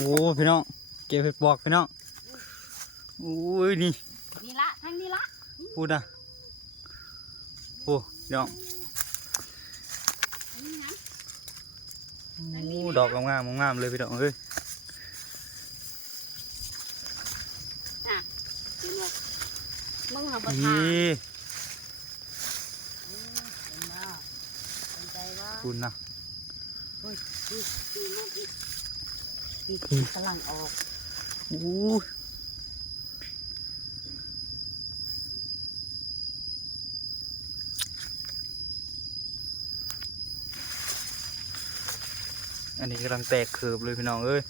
โอ้พี่น้องเก็บเห็ดปวกพี่น้องโอ้ยนี่ละทางนี้ละพูดนะโอ้พี่น้องโอ้ดอกงามงามเลยพี่น้องเอ้ยมึงหาบ่ทานี่คุณนะกำลังออกโอ้อันนี้กำลังแตกเขือบเลยพี่น้องเอ้ย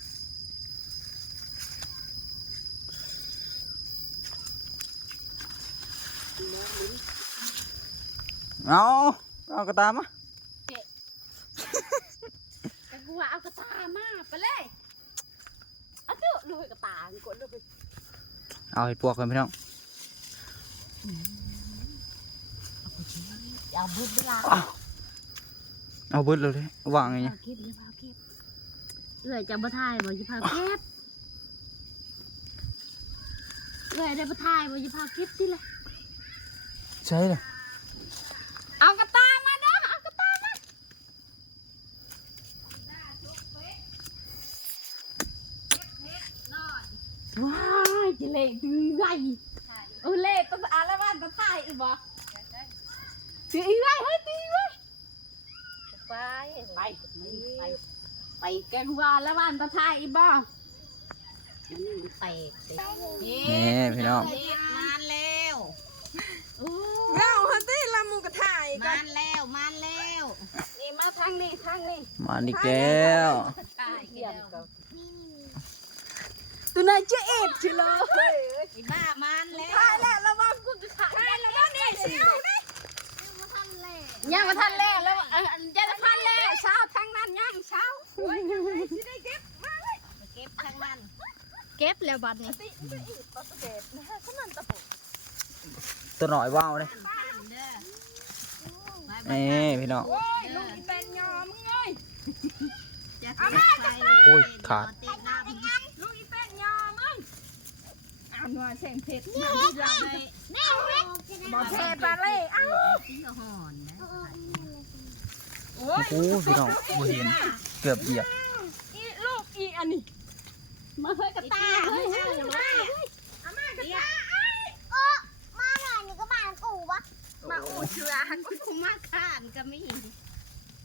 เอากระตามะแต่กูว่าเอากระตามาไปเลยเอาเถอะเลยกระตากดเลย เอาเห็ดปวกกันพี่น้องเอาบึ้ดเวลาเอาเบิดเลยดิวางไงเนี่ยเก็บเลยพาเก็บเลยจะบ่ทายบ่จะพาเก็บเลยได้บ่ทายบ่จะพาเก็บสิเลยใช่เลย เอากระตามาเด้อเอากระตามาว้ายจะเละดื้อไงเละต้องอะไรบ้างต้องทายอีกบ่ตีไว้เฮ้ยตีไว้ไปแกงว่าแล้วบ้านต้องทายอีกบ่ไปนี่พี่น้องมานแล้วเราฮันตี้ลำมูกระถ่ายกั มาน แล้วนี่มาทางนี้มาดิแก้ว ตัวนายจะเอ็ดสิเลย อีบ้ามานแล้ว ถ่ายแล้วระวังกูจะถ่ายแล้วว่านี่สิ ยังมาทันแล้วจะทันแล้วเช้าทางนั้นยังเช้า สิได้เก็บมาเลย เก็บทางนั้นเก็บแล้วบัดนี้ ติมันจะอีกปลาสเกตนะฮะขนาดตะปุก ตัวหน่อยว่าวเลยนี่พี่น้อง โอ้ยลูกอีเป็นยอมึงเอ้ย โอ้ยขาด ลูกอีเป็นยอมึงอ่านว่าแสงเพชรบอกเทปลาเล่เอ้าโอ้ย โอ้พี่น้องโอ้เห็นเกือบเหยียบ อีลูกอีอันนี้ มาเฮ้ยกระตาเฮ้ย อาม่ากระตา มาหน่อยนี่ก็บ้านกูวะ มาอูเชือหัน กูมาข้านก็มี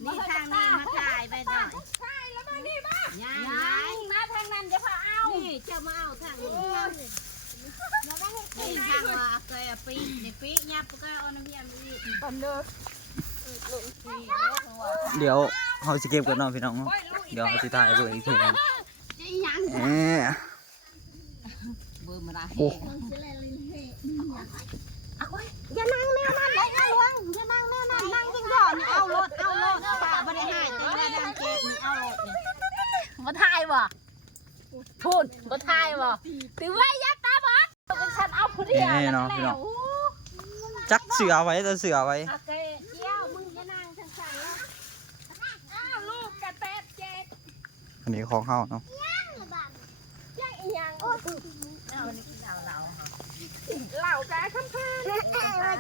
นี่ทางนี้มาถ่ายไปหน่อย ใช่แล้วมานี่มา ยังมาทางนั้นจะพาเอานี่จะมาเอาทางนี้นี่ทางว่าเคยปีนี่ปียับก็เอาน้ำยาอีก ตอนเด้อ เดี๋ยวเขาจะเก็บกันเนาะพี่น้องเดี๋ยวเขาจะถ่ายด้วยอีกทีนึง จะยัง เบอร์มาได้ โอ้ อย่านั่งแนวนั้นเลยนะหลวงอย่านั่งแนวนั้นนั่งยิ่งก่อนเอารถป่าไม่ได้ให้แต่ไม่ได้ดังเจ็บนี่เอารถนี่มาถ่ายบ่พูดมาถ่ายบ่ถือว่ายักษ์ตาบอดเป็นฉันเอาผู้เดียว นี่เนาะพี่น้องจักเสือไว้แต่เสือไว้ โอเคเยี่ยวมึงอย่านั่งทั้งสั่นแล้ว อ้าวลูกกระแตบเจ็บ อันนี้ของเขาเนาะ ยังอีหยัง เอานี่กินเอาเรา เหล่ากายข้ามพาน